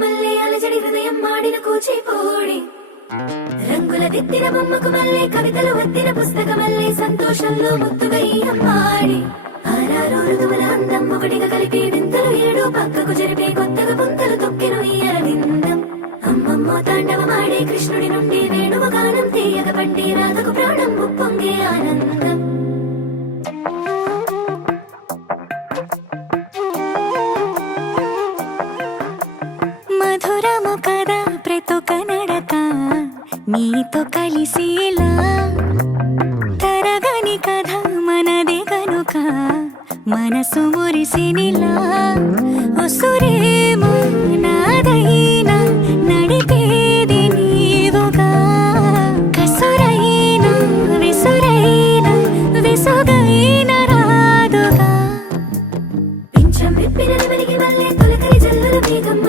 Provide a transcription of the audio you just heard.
మల్లె అలజడి హృదయం మాడిన కూచిపూడి రంగుల దిద్దిన బొమ్మకు మల్లె కవితలు వద్దిన పుస్తకమల్లె సంతోషంలో ముద్దుగా ఈ అమ్మాడి ఆరారు ఋతువుల అందం ఒకటిగా కలిపి వింతలు ఏడు పక్కకు జరిపే కొత్తగా పుంతలు తొక్కెను ఈ అరవిందం అమ్మమ్మో తాండవమాడే కృష్ణుడి నుండి వేణువ గానం తీయగ పండి రాధకు ప్రాణం ఉప్పొంగే ఆనందం మధురము కదా ప్రతొక నడక నీతో కలిసేలా తరగని కథ మనదే కనుక మనసు మురిసినిలా ఉసురేమో నాదైనా నడిపేది నీవుగా కసురైనా విసురైనా విసుగైన రాదుగా పింఛం విప్పిన వెలిగి వల్లే తొలకరి జల్లుల వేగం